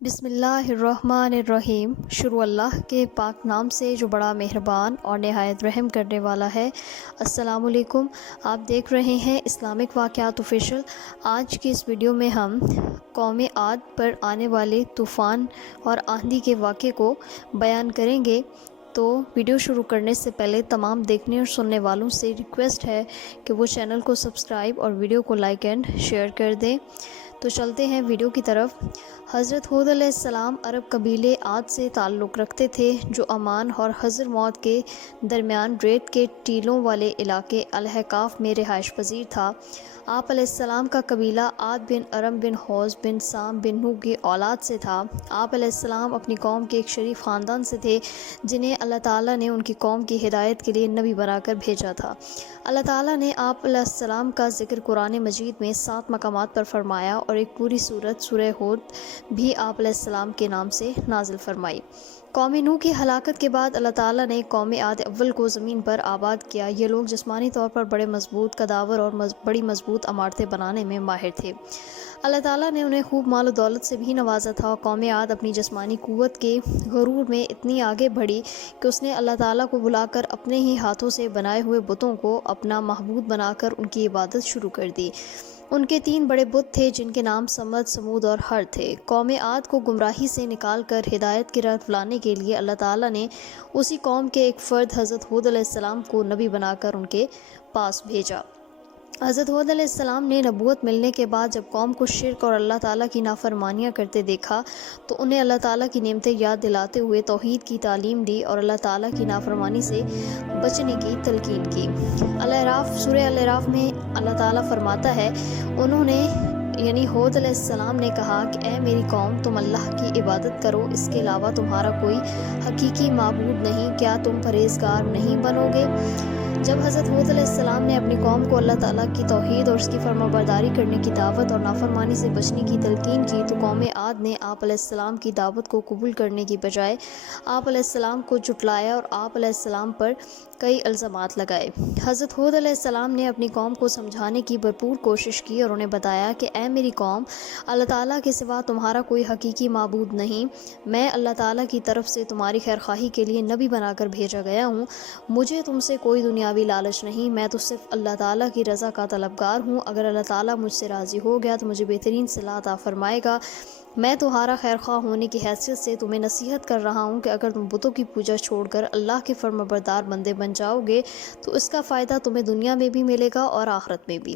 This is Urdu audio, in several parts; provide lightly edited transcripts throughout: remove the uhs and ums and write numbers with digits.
بسم اللہ الرحمن الرحیم۔ شروع اللہ کے پاک نام سے جو بڑا مہربان اور نہایت رحم کرنے والا ہے۔ السلام علیکم، آپ دیکھ رہے ہیں اسلامک واقعات آفیشیل۔ آج کی اس ویڈیو میں ہم قوم عاد پر آنے والے طوفان اور آندھی کے واقعے کو بیان کریں گے۔ تو ویڈیو شروع کرنے سے پہلے تمام دیکھنے اور سننے والوں سے ریکویسٹ ہے کہ وہ چینل کو سبسکرائب اور ویڈیو کو لائک اینڈ شیئر کر دیں۔ تو چلتے ہیں ویڈیو کی طرف۔ حضرت ہود علیہ السلام عرب قبیلے عاد سے تعلق رکھتے تھے، جو عمان اور حضر موت کے درمیان ریت کے ٹیلوں والے علاقے الحقاف میں رہائش پذیر تھا۔ آپ علیہ السلام کا قبیلہ عاد بن ارم بن حوز بن سام بن نوح کی اولاد سے تھا۔ آپ علیہ السلام اپنی قوم کے ایک شریف خاندان سے تھے، جنہیں اللہ تعالیٰ نے ان کی قوم کی ہدایت کے لیے نبی بنا کر بھیجا تھا۔ اللہ تعالیٰ نے آپ علیہ السلام کا ذکر قرآن مجید میں 7 مقامات پر فرمایا، اور ایک پوری سورت سورہ ہود بھی آپ علیہ السلام کے نام سے نازل فرمائی۔ قوم نوح کی ہلاکت کے بعد اللہ تعالیٰ نے قوم عاد اول کو زمین پر آباد کیا۔ یہ لوگ جسمانی طور پر بڑے مضبوط قداور اور بڑی مضبوط عمارتیں بنانے میں ماہر تھے۔ اللہ تعالیٰ نے انہیں خوب مال و دولت سے بھی نوازا تھا۔ قوم عاد اپنی جسمانی قوت کے غرور میں اتنی آگے بڑھی کہ اس نے اللہ تعالیٰ کو بلا کر اپنے ہی ہاتھوں سے بنائے ہوئے بتوں کو اپنا معبود بنا کر ان کی عبادت شروع کر دی۔ ان کے 3 بڑے بت تھے، جن کے نام سمد، سمود اور ہر تھے۔ قوم عاد کو گمراہی سے نکال کر ہدایت کی طرف لانے کے لیے اللہ تعالیٰ نے اسی قوم کے ایک فرد حضرت ہود علیہ السلام کو نبی بنا کر ان کے پاس بھیجا۔ حضرت ہود علیہ السلام نے نبوت ملنے کے بعد جب قوم کو شرک اور اللہ تعالیٰ کی نافرمانیاں کرتے دیکھا تو انہیں اللہ تعالیٰ کی نعمتیں یاد دلاتے ہوئے توحید کی تعلیم دی اور اللہ تعالیٰ کی نافرمانی سے بچنے کی تلقین کی۔ سورہ الاعراف میں اللہ تعالیٰ فرماتا ہے، انہوں نے یعنی ہود علیہ السلام نے کہا کہ اے میری قوم، تم اللہ کی عبادت کرو، اس کے علاوہ تمہارا کوئی حقیقی معبود نہیں، کیا تم پرہیزگار نہیں بنو گے؟ جب حضرت ہود علیہ السلام نے اپنی قوم کو اللہ تعالیٰ کی توحید اور اس کی فرمانبرداری کرنے کی دعوت اور نافرمانی سے بچنے کی تلقین کی تو قوم عاد نے آپ علیہ السلام کی دعوت کو قبول کرنے کی بجائے آپ علیہ السلام کو جھٹلایا اور آپ علیہ السلام پر کئی الزامات لگائے۔ حضرت ہود علیہ السلام نے اپنی قوم کو سمجھانے کی بھرپور کوشش کی اور انہیں بتایا کہ اے میری قوم، اللہ تعالیٰ کے سوا تمہارا کوئی حقیقی معبود نہیں، میں اللہ تعالیٰ کی طرف سے تمہاری خیرخواہی کے لیے نبی بنا کر بھیجا گیا ہوں، مجھے تم سے کوئی دنیاوی لالچ نہیں، میں تو صرف اللہ تعالیٰ کی رضا کا طلبگار ہوں۔ اگر اللہ تعالیٰ مجھ سے راضی ہو گیا تو مجھے بہترین صلاح عطا فرمائے گا۔ میں تمہارا خیرخواہ ہونے کی حیثیت سے تمہیں نصیحت کر رہا ہوں کہ اگر تم بتوں کی پوجا چھوڑ کر اللہ کے فرمانبردار بندے بن جاؤ گے تو اس کا فائدہ تمہیں دنیا میں بھی ملے گا اور آخرت میں بھی۔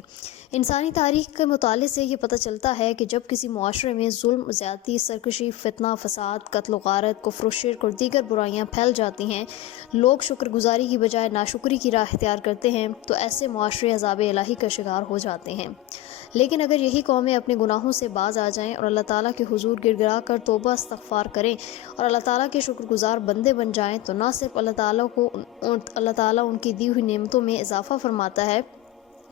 انسانی تاریخ کے مطالعے سے یہ پتہ چلتا ہے کہ جب کسی معاشرے میں ظلم، زیادتی، سرکشی، فتنہ، فساد، قتل و غارت، کفر و شرک اور دیگر برائیاں پھیل جاتی ہیں، لوگ شکر گزاری کی بجائے ناشکری کی راہ اختیار کرتے ہیں، تو ایسے معاشرے عذاب الہی کا شکار ہو جاتے ہیں۔ لیکن اگر یہی قومیں اپنے گناہوں سے باز آ جائیں اور اللہ تعالیٰ کے حضور گر گرا کر توبہ استغفار کریں اور اللہ تعالیٰ کے شکر گزار بندے بن جائیں تو نہ صرف اللہ تعالیٰ ان کی دی ہوئی نعمتوں میں اضافہ فرماتا ہے،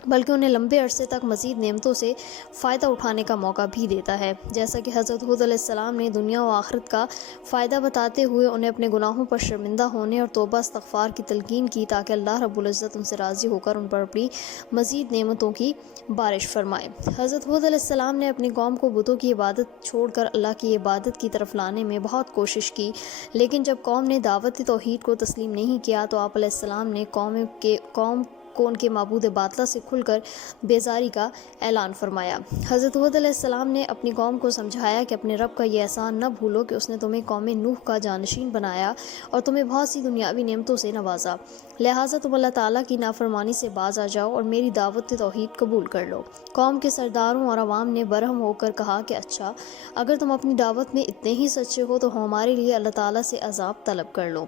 بلکہ انہیں لمبے عرصے تک مزید نعمتوں سے فائدہ اٹھانے کا موقع بھی دیتا ہے، جیسا کہ حضرت ہود علیہ السلام نے دنیا و آخرت کا فائدہ بتاتے ہوئے انہیں اپنے گناہوں پر شرمندہ ہونے اور توبہ استغفار کی تلقین کی، تاکہ اللہ رب العزت ان سے راضی ہو کر ان پر اپنی مزید نعمتوں کی بارش فرمائے۔ حضرت ہود علیہ السلام نے اپنی قوم کو بتوں کی عبادت چھوڑ کر اللہ کی عبادت کی طرف لانے میں بہت کوشش کی، لیکن جب قوم نے دعوت توحید کو تسلیم نہیں کیا تو آپ علیہ السلام نے قوم کو ان کے معبود باطلہ سے کھل کر بیزاری کا اعلان فرمایا۔ حضرت ہود علیہ السلام نے اپنی قوم کو سمجھایا کہ اپنے رب کا یہ احسان نہ بھولو کہ اس نے تمہیں قوم نوح کا جانشین بنایا اور تمہیں بہت سی دنیاوی نعمتوں سے نوازا، لہٰذا تم اللہ تعالیٰ کی نافرمانی سے باز آ جاؤ اور میری دعوت توحید قبول کر لو۔ قوم کے سرداروں اور عوام نے برہم ہو کر کہا کہ اچھا، اگر تم اپنی دعوت میں اتنے ہی سچے ہو تو ہمارے لیے اللہ تعالیٰ سے عذاب طلب کر لو۔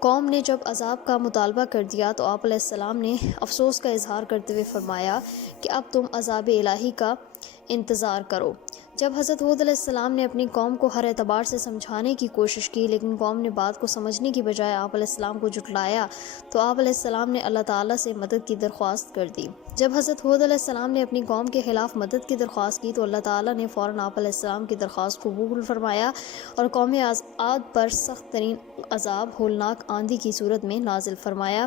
قوم نے جب عذاب کا مطالبہ کر دیا تو آپ علیہ السلام نے افسوس کا اظہار کرتے ہوئے فرمایا کہ اب تم عذاب الہی کا انتظار کرو۔ جب حضرت ہود علیہ السلام نے اپنی قوم کو ہر اعتبار سے سمجھانے کی کوشش کی، لیکن قوم نے بات کو سمجھنے کی بجائے آپ علیہ السلام کو جھٹلایا، تو آپ علیہ السلام نے اللہ تعالیٰ سے مدد کی درخواست کر دی۔ جب حضرت ہود علیہ السلام نے اپنی قوم کے خلاف مدد کی درخواست کی تو اللہ تعالیٰ نے فوراً آپ علیہ السلام کی درخواست کو قبول فرمایا اور قوم عاد پر سخت ترین عذاب ہولناک آندھی کی صورت میں نازل فرمایا،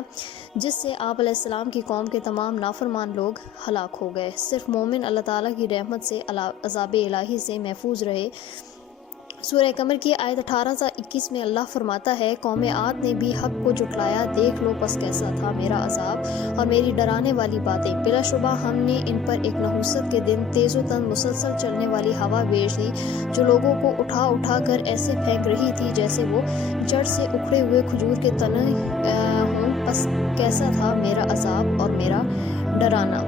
جس سے آپ علیہ السلام کی قوم کے تمام نافرمان لوگ ہلاک ہو گئے۔ صرف مومن اللہ تعالیٰ کی رحمت سے عذاب الہی سے محفوظ رہے۔ سورہ قمر کی آیت 18 سے 21 میں اللہ فرماتا ہے، قوم عاد نے بھی حق کو جھٹلایا، دیکھ لو پس کیسا تھا میرا عذاب اور میری ڈرانے والی باتیں۔ بلا شبہ ہم نے ان پر ایک نحوست کے دن تیز و تند مسلسل چلنے والی ہوا بھیج دی جو لوگوں کو اٹھا اٹھا کر ایسے پھینک رہی تھی جیسے وہ جڑ سے اکھڑے ہوئے کھجور کے تنے ہوں، پس کیسا تھا میرا عذاب اور میرا ڈرانا۔